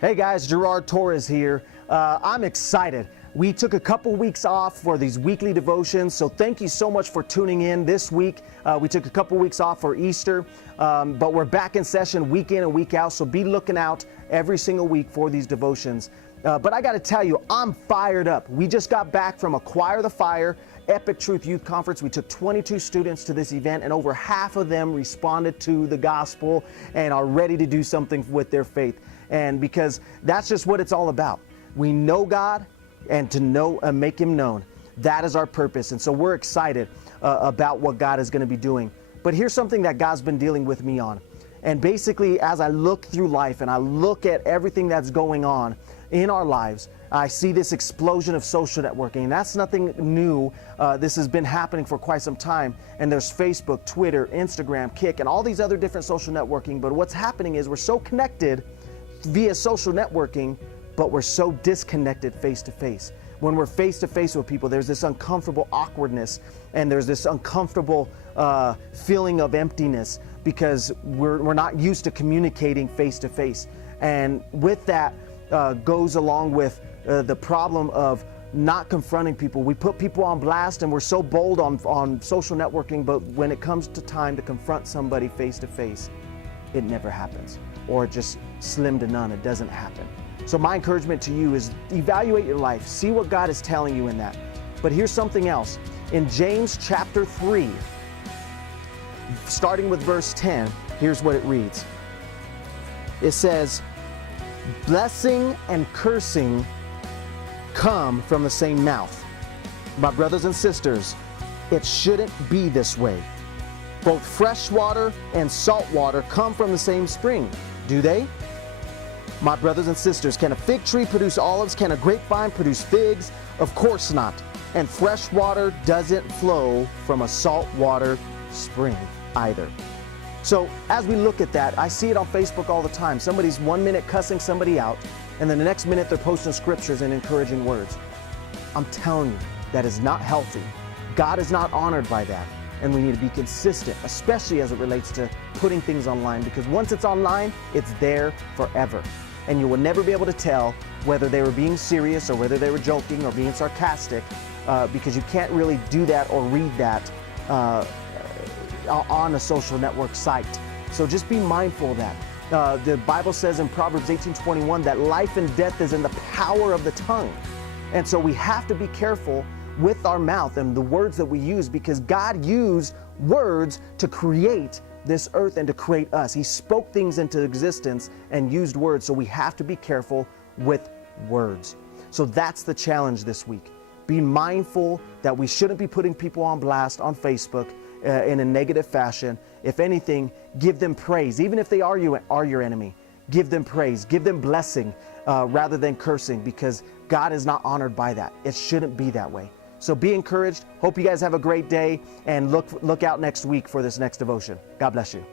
Hey guys, Gerard Torres here. I'm excited. We took a couple weeks off for these weekly devotions, so thank you so much for tuning in this week. We took a couple weeks off for Easter, but we're back in session week in and week out, so be looking out every single week for these devotions. But I got to tell you, I'm fired up. We just got back from Acquire the Fire Epic Truth Youth Conference. We took 22 students to this event, and over half of them responded to the gospel and are ready to do something with their faith. And because that's just what it's all about. We know God and to know and make Him known. That is our purpose. And so we're excited about what God is going to be doing. But here's something that God's been dealing with me on. And basically, as I look through life and I look at everything that's going on in our lives, I see this explosion of social networking. And that's nothing new. This has been happening for quite some time. And there's Facebook, Twitter, Instagram, Kik, and all these other different social networking. But what's happening is we're so connected via social networking, but we're so disconnected face to face. When we're face to face with people, there's this uncomfortable awkwardness, and there's this uncomfortable feeling of emptiness because we're not used to communicating face to face. And with that goes along with the problem of not confronting people. We put people on blast and we're so bold on social networking, but when it comes to time to confront somebody face to face, it never happens. Or just slim to none, it doesn't happen. So my encouragement to you is evaluate your life, see what God is telling you in that. But here's something else. In James chapter 3, starting with verse 10, here's what it reads. It says, blessing and cursing come from the same mouth. My brothers and sisters, it shouldn't be this way. Both fresh water and salt water come from the same spring. Do they? My brothers and sisters, can a fig tree produce olives? Can a grapevine produce figs? Of course not. And fresh water doesn't flow from a saltwater spring either. So as we look at that, I see it on Facebook all the time. Somebody's 1 minute cussing somebody out, and then the next minute they're posting scriptures and encouraging words. I'm telling you, that is not healthy. God is not honored by that. And we need to be consistent, especially as it relates to putting things online, because once it's online, it's there forever. And you will never be able to tell whether they were being serious or whether they were joking or being sarcastic, because you can't really do that or read that on a social network site. So just be mindful of that. The Bible says in Proverbs 18:21 that life and death is in the power of the tongue. And so we have to be careful with our mouth and the words that we use, because God used words to create this earth and to create us. He spoke things into existence and used words, so we have to be careful with words. So that's the challenge this week. Be mindful that we shouldn't be putting people on blast on Facebook in a negative fashion. If anything, give them praise. Even if they are your enemy, give them praise, give them blessing rather than cursing, because God is not honored by that. It shouldn't be that way. So be encouraged. Hope you guys have a great day, and look out next week for this next devotion. God bless you.